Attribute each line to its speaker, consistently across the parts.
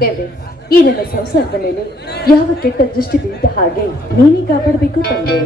Speaker 1: ದೇವ್ರೆ ಈ ನನ್ನ ಸಂಸಾರದ ಮೇಲೆ ಯಾವ ಕೆಟ್ಟ ದೃಷ್ಟಿ ಬೀಳ್ತ ಹಾಗೆ ನೀನೇ ಕಾಪಾಡಬೇಕು ತಂದೆ?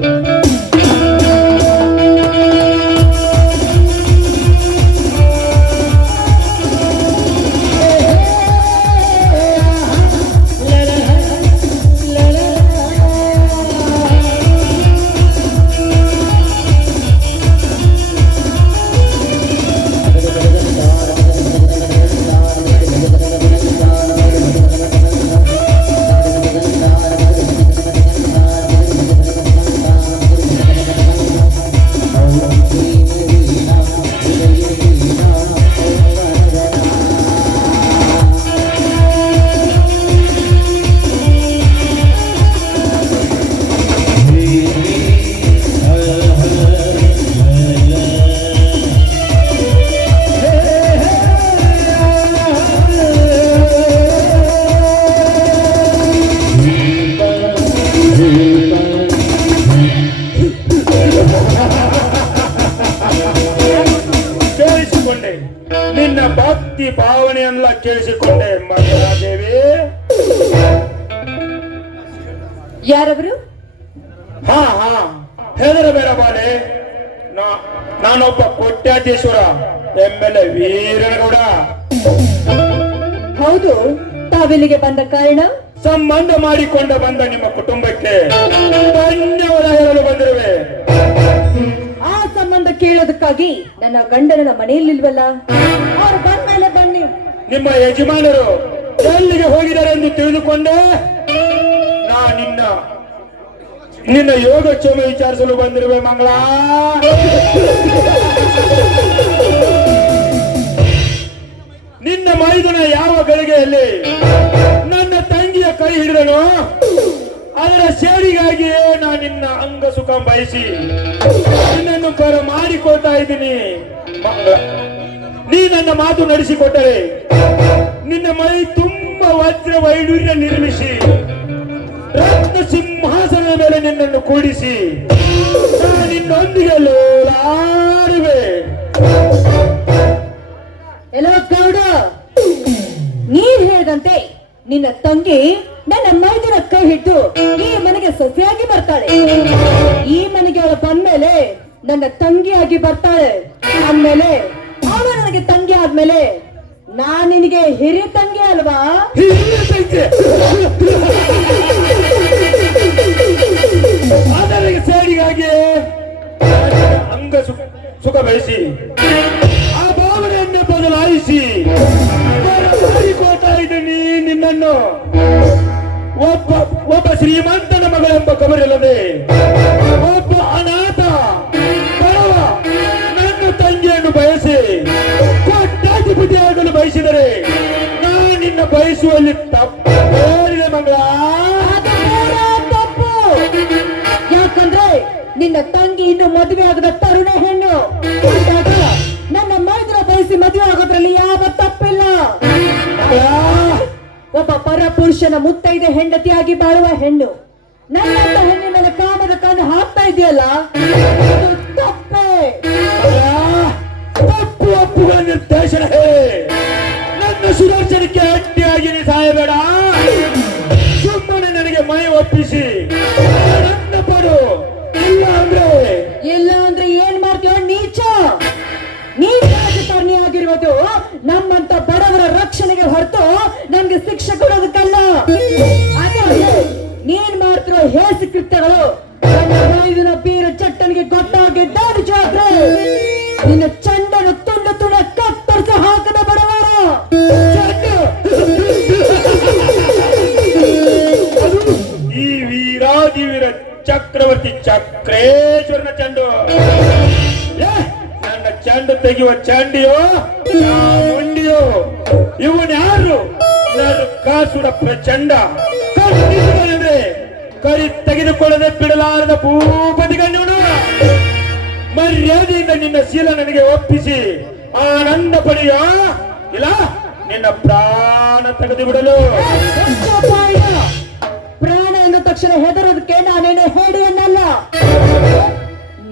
Speaker 2: ಭಾವನೆಯನ್ನ ಕೇಳಿಸಿಕೊಂಡೆ ಮಂಗಳಾದೇವಿ.
Speaker 1: ಯಾರವರು?
Speaker 2: ಹಾ ಹಾ. ಹೆದರಬೇಡ ಬೇರೆ ನಾ- ನಾನೊಬ್ಬ ಕೋಟ್ಯಾಧೀಶ್ವರ ಎಂ ಎಲ್ ಎ ವೀರನಗೌಡ.
Speaker 1: ಹೌದು ತಾವಿಲ್ಲಿಗೆ ಬಂದ ಕಾರಣ?
Speaker 2: ಸಂಬಂಧ ಮಾಡಿಕೊಂಡ ಬಂದ ನಿಮ್ಮ ಕುಟುಂಬಕ್ಕೆ ಧನ್ಯವಾದ ಹೇಳಲು ಬಂದಿರುವೆ.
Speaker 1: ಆ ಸಂಬಂಧ ಕೇಳೋದಕ್ಕಾಗಿ ನನ್ನ ಗಂಡನ ಮನೆಯಲ್ಲಿಲ್ವಲ್ಲ?
Speaker 2: ನಿಮ್ಮ ಯಜಮಾನರು ಎಲ್ಲಿಗೆ ಹೋಗಿದ್ದಾರೆ ಎಂದು ತಿಳಿದುಕೊಂಡೆ? ನಾ ನಿನ್ನ ನಿನ್ನ ಯೋಗಕ್ಷೇಮ ವಿಚಾರಿಸಲು ಬಂದಿರುವೆ ಮಂಗಳ. ನಿನ್ನ ಮೈದನ ಯಾವ ಗಳಿಗೆಯಲ್ಲಿ ನನ್ನ ತಂಗಿಯ ಕೈ ಹಿಡಿದನು, ಅದರ ಸೇರಿಗಾಗಿಯೇ ನಾ ನಿನ್ನ ಅಂಗ ಸುಖ ಬಯಸಿ ನಿನ್ನನ್ನು ಕರ ಮಾಡಿಕೊಳ್ತಾ ಇದ್ದೀನಿ. ನೀ ನನ್ನ ಮಾತು ನಡೆಸಿಕೊಟ್ಟರೆ ನಿನ್ನ ಮೈ ತುಂಬ ವಜ್ರ ವೈಡೂರ್ಯ ನಿರ್ಮಿಸಿ, ರತ್ನ ಸಿಂಹಾಸನದ ಮೇಲೆ ನಿನ್ನನ್ನು ಕೂಡಿಸಿ ನಿನ್ನೊಂದಿಗೆ ಲೋಲಾಡುವೆ.
Speaker 1: ಎಲ್ಲ ಗೌಡ, ನೀನ್ ಹೇಳ್ದಂತೆ ನಿನ್ನ ತಂಗಿ ನನ್ನ ಮೈದಿನ ಕೈ ಹಿಡಿದು ಈ ಮನೆಗೆ ಸೊಸೆಯಾಗಿ ಬರ್ತಾಳೆ. ಈ ಮನೆಗೆ ಅವಳು ಬಂದ್ಮೇಲೆ ನನ್ನ ತಂಗಿಯಾಗಿ ಬರ್ತಾಳೆ. ಅಂದ್ಮೇಲೆ ಅವಳು ನನಗೆ ತಂಗಿ ಆದ್ಮೇಲೆ ನಾನ್ ನಿನಗೆ ಹಿರಿಯ ತಂಗಿ ಅಲ್ವಾ
Speaker 2: ಸೇಡಿಗಾಗಿ ಅಂಗ ಸುಖ ಬಯಸಿ ಆ ಭಾವನೆಯನ್ನು ಬದಲಾಯಿಸಿ ಇದ್ದೀನಿ ನಿನ್ನನ್ನು. ಒಬ್ಬ ಒಬ್ಬ ಶ್ರೀಮಂತನ ಮಗಳೆಂಬ ಕಬರಿಲ್ಲದೆ ಒಬ್ಬ ಅನಾಥ ಬಯಸಿದರೆ ನಾ ನಿನ್ನ ಬಯಸುವಲ್ಲಿ ತಪ್ಪು
Speaker 1: ಹೇಳಿದೆ ಮಂಗಳ. ತಪ್ಪು. ಯಾಕಂದ್ರೆ ನಿನ್ನ ತಂಗಿ ಇನ್ನು ಮದುವೆ ಆಗದ ತರುಣ ಹೆಣ್ಣು. ನನ್ನ ಮೈದ್ರ ಬಯಸಿ ಮದುವೆ ಆಗೋದ್ರಲ್ಲಿ ಯಾವ ತಪ್ಪಿಲ್ಲ. ಒಬ್ಬ ಪರ ಪುರುಷನ ಮುತ್ತೈದೆ ಹೆಂಡತಿಯಾಗಿ ಬಾಳುವ ಹೆಣ್ಣು. ನನ್ನ ಹೆಣ್ಣಿನ ಮೇಲೆ ಕಾಮದ ಕಣ್ಣು ಹಾಕ್ತಾ ಇದೆಯಲ್ಲ ಮೈದಿನ ಬೀರ ಚಟ್ಟನಿಗೆ ಗೊತ್ತಾಗಿದ್ದಾರು ಜಾತ್ರೆ. ನಿನ್ನ ಚಂಡನ ತುಂಡ ತುಂಡ ಕತ್ತರಿಸಿ ಹಾಕದ ಬಡವರ.
Speaker 2: ಈ ವೀರಾದಿ ವೀರ ಚಕ್ರವರ್ತಿ ಚಕ್ರೇಶ್ವರನ ಚಂಡು. ನನ್ನ ಚಂಡು ತೆಗೆಯುವ ಚಂಡಿಯೋ ಮುಂಡಿಯೋ ಇವನ್ ಯಾರು ನಾನು ಕಾಸುರ ಪ್ರಚಂಡ. ಕರಿ ತೆಗೆದುಕೊಳ್ಳದೆ ಬಿಡಲಾರದ ಭೂಪತಿ ಕಣ್ಣು ಮರ್ಯಾದೆಯಿಂದ ನಿನ್ನ ಶೀಲ ನನಗೆ ಒಪ್ಪಿಸಿ. ಆನಂದ ಪಡೆಯ. ಇಲ್ಲ, ನಿನ್ನ ಪ್ರಾಣ ತೆಗೆದು ಬಿಡಲು!
Speaker 1: ಪ್ರಾಣ ಎಂದ ತಕ್ಷಣ ಹೆದರೋದಕ್ಕೆ ನಾನೇನು ಹೇಳಿ ಅನ್ನಲ್ಲ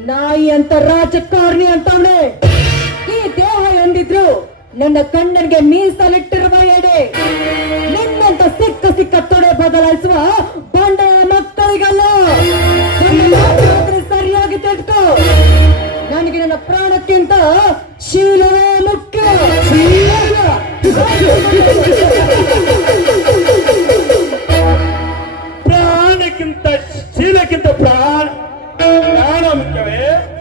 Speaker 1: ನಾಯಿ ಅಂತ, ರಾಜಕಾರಣಿ ಅಂತವಳೆ. ಈ ದೇಹ ಎಂದಿದ್ರು ನನ್ನ ಕಣ್ಣನಿಗೆ ಮೀಸಲಿಟ್ಟಿರುವ ಎಡೆ. ನಿನ್ನಂತ ಸಿಕ್ಕ ಸಿಕ್ಕ ತೊಡೆ ಬದಲಾಯಿಸುವ ಬಂಡೆಯ ಮಾತಾಡಿದ್ರೆ ಸರಿಯಾಗಿ ತಿಳ್ಕೊ. ನನಗೆ ನನ್ನ ಪ್ರಾಣಕ್ಕಿಂತ ಶೀಲವೇ ಮುಖ್ಯ.
Speaker 2: ಪ್ರಾಣಕ್ಕಿಂತ ಶೀಲಕ್ಕಿಂತ ಪ್ರಾಣ. ಪ್ರಾಣ ಮುಖ್ಯವೇ?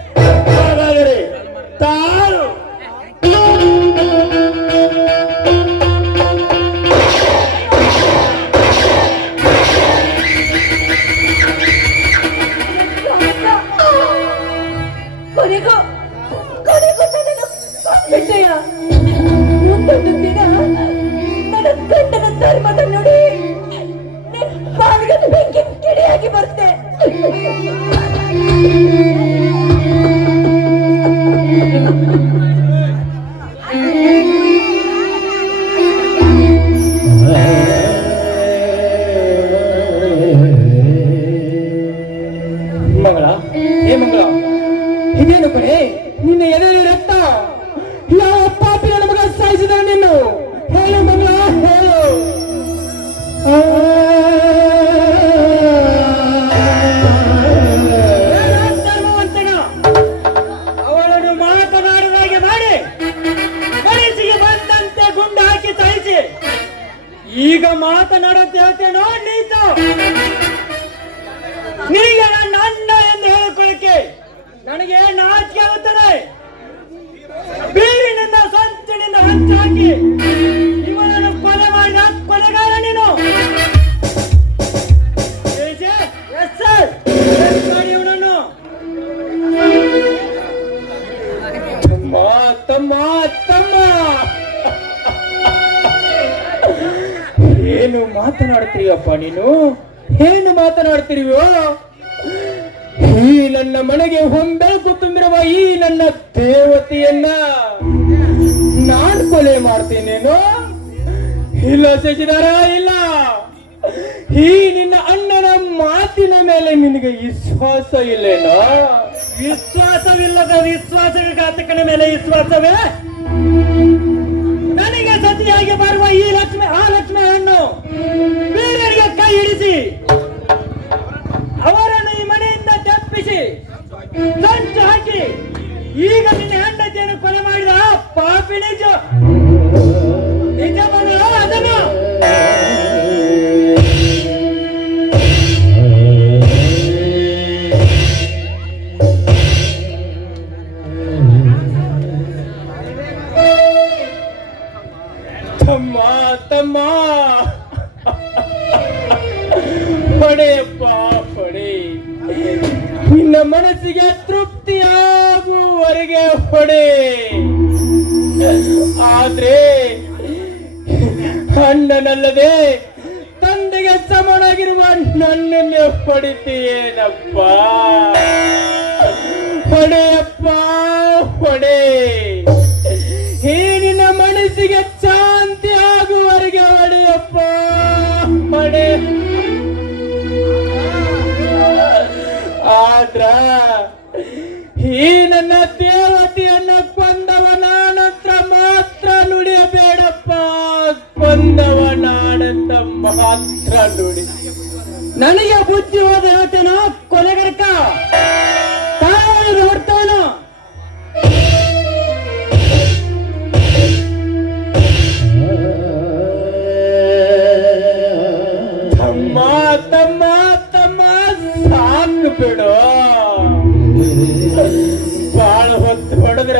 Speaker 3: ಈಗ ಮಾತನಾಡುತ್ತೆ ಹೇಳ್ತೇನೋ ನೀತ? ನಿನಗೆ ನನ್ನ ಎಂದು ಹೇಳಿಕೊಳ್ಳಕ್ಕೆ ನನಗೆ ನಾಚಿಕೆ ಆಗುತ್ತದೆ. ಬೀರಿನಿಂದ ಸಂಚಿನಿಂದ ಹಂಚಾಕಿ.
Speaker 4: ಏನು ಮಾತನಾಡ್ತೀಯಪ್ಪ ನೀನು? ಏನು ಮಾತನಾಡ್ತಿರುವೋ ಈ ನನ್ನ ಮನೆಗೆ ಹೊಂಬೆಳಕು ತುಂಬಿರುವ ಈ ನನ್ನ ದೇವತೆಯನ್ನ ನಾನ್ ಕೊಲೆ ಮಾಡ್ತೀನೇನು ಇಲ್ಲ ಶಶಿಧರ, ಇಲ್ಲ. ಈ ನಿನ್ನ ಅಣ್ಣನ ಮಾತಿನ ಮೇಲೆ ನಿನಗೆ ವಿಶ್ವಾಸ ಇಲ್ಲೇನೋ?
Speaker 3: ವಿಶ್ವಾಸವಿಲ್ಲದ ವಿಶ್ವಾಸಘಾತಕನ ಮೇಲೆ ವಿಶ್ವಾಸವೇ? ಈ ಲಕ್ಷ್ಮಿ, ಆ ಲಕ್ಷ್ಮಿ ಹಣ್ಣು ಬೇರೆಯವರಿಗೆ ಕೈ ಹಿಡಿಸಿ ಅವರನ್ನು ಈ ಮನೆಯಿಂದ ತಪ್ಪಿಸಿ ಸಂಚು ಹಾಕಿ, ಈಗ ನಿನ್ನ ಹೆಂಡತಿಯನ್ನು ಕೊಲೆ ಮಾಡಿದ ಪಾಪಿ ನಿಜ. ನಿಜ ಅದನ್ನು
Speaker 4: ಅಣ್ಣನಲ್ಲದೆ ತಂದೆಗೆ ಸಮನಾಗಿರುವ ನನ್ನನ್ನೇ ಪಡಿತೀಯೇನಪ್ಪ ಹೊಡೆಯಪ್ಪ, ಹೊಡೆ. ಈ ನಿನ್ನ ಮನಸ್ಸಿಗೆ ಶಾಂತಿ ಆಗುವವರೆಗೆ ಹೊಡೆಯಪ್ಪ, ಹೊಡೆ. ಆದ್ರ ಈ ನನ್ನ ದೇವತೆಯನ್ನ ಕೊಂದವ ಮಾತ್ರ ನೋಡಿ.
Speaker 3: ನನಗೆ ಬುದ್ಧಿ ಹೋದ ಹೇಳ್ತೇನೋ ಕೊಲೆಗರಕ. ತಾಯಿ ಹೊಡ್ತಾನೋ
Speaker 4: ತಮ್ಮ ತಮ್ಮ ತಮ್ಮ ಸಾಕು ಬಿಡು. ಬಾಳ ಹೊತ್ತು ಹೊಡೆದ್ರ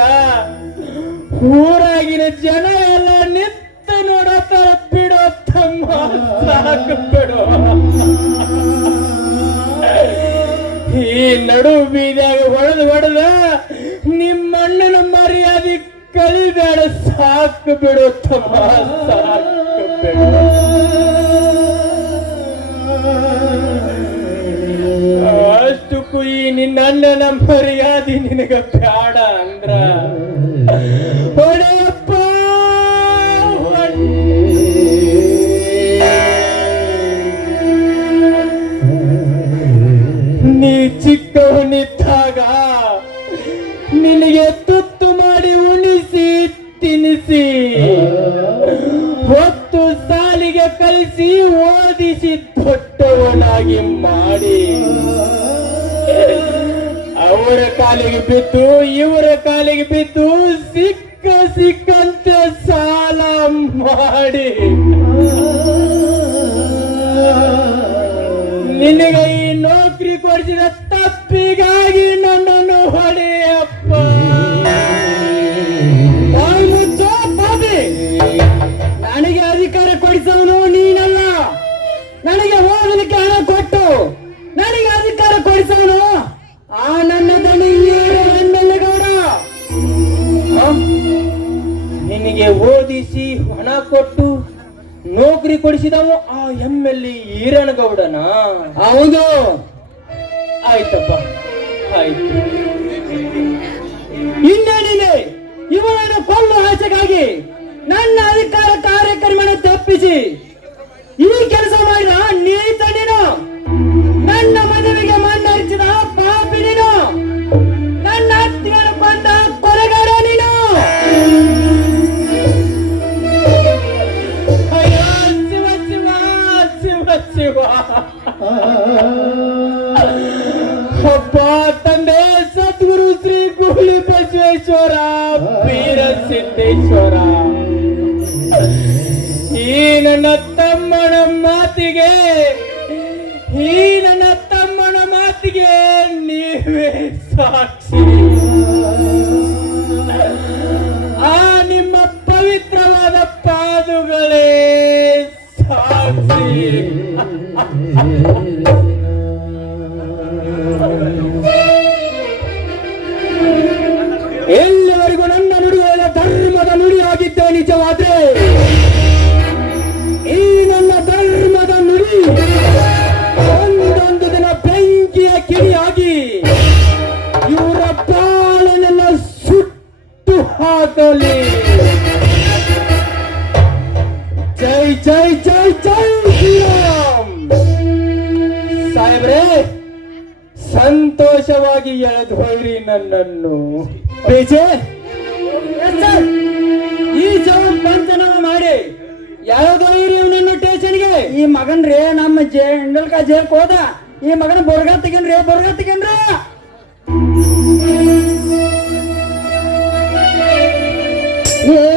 Speaker 4: ಊರಾಗಿನ ಜನ ಬಿಡು ಈ ನಡು ಬೀದಾಗ ಹೊಡೆದು ಹೊಡೆದ ಮರ್ಯಾದೆ ಕಲಿಬೇಡ, ಸಾಕು ಬಿಡು ತಮ್ಮ, ಸಾಕು ಬಿಡು. ಅಷ್ಟು ಕುಯಿ ನಿನ್ನ ಅಣ್ಣನ ಮರ್ಯಾದೆ ನಿನಗ ಬ್ಯಾಡ ಅಂದ್ರ. ಚಿಕ್ಕವನಿದ್ದಾಗ ನಿನಗೆ ತುತ್ತು ಮಾಡಿ ಉಣಿಸಿ ತಿನ್ನಿಸಿ ಹೊತ್ತು ಸಾಲಿಗೆ ಕಲಿಸಿ, ಓದಿಸಿ, ದೊಡ್ಡವನಾಗಿ ಮಾಡಿ. ಅವರ ಕಾಲಿಗೆ ಬಿದ್ದು, ಇವರ ಕಾಲಿಗೆ ಬಿದ್ದು, ಸಿಕ್ಕ ಸಿಕ್ಕಂತ ಸಾಲ ಮಾಡಿ. ನಿನಗೆ ಈ ನೌಕರಿ ಕೊಡಿಸಿದ ಓದಿಸಿ ಹಣ ಕೊಟ್ಟು ನೌಕರಿ ಕೊಡಿಸಿದವು ಆ ಎಂ ಎಲ್ ಈರನಗೌಡನ.
Speaker 3: ಹೌದು.
Speaker 4: ಆಯ್ತಪ್ಪ. ಆಯ್ತು.
Speaker 3: ಇನ್ನೇನಿದೆ? ಇವನನ್ನು ಕೊಲ್ಲು ಆಸೆಗಾಗಿ ನನ್ನ ಅಧಿಕಾರ ಕಾರ್ಯಕ್ರಮವನ್ನು ತಪ್ಪಿಸಿ ಈ ಕೆಲಸ ಮಾಡಿದ ನೀ ನೀನು ನನ್ನ ಮದುವೆಗೆ
Speaker 4: ತಮ್ಮನ ಮಾತಿಗೆ ಈ ನನ್ನ ತಮ್ಮನ ಮಾತಿಗೆ ನೀವೇ ಸಾಕ್ಷಿ. ಆ ನಿಮ್ಮ ಪವಿತ್ರವಾದ ಪಾದುಗಳೇ ಸಾಕ್ಷಿ. ಸಂತೋಷವಾಗಿ ಎಳೆದು ಹೋಗ್ರಿ ನನ್ನನ್ನು.
Speaker 3: ಈ ಜವಾನ್ ಪಂಚನ ಮಾಡಿ ಯಾವ್ದೋ ಇರಿ ಇವನನ್ನು ಟೇಷನ್ಗೆ ಈ ಮಗನ್ರಿ ನಮ್ಮ ಜೇ ಹಿಂಡಲ್ಕ ಜೇಲ್ಕ್ ಹೋದ. ಈ ಮಗನ ಬೊರ್ಗ ತೆಗನ್ರಿ ಬೊರ್ಗ ತೆಗನ್ರಿ ಏ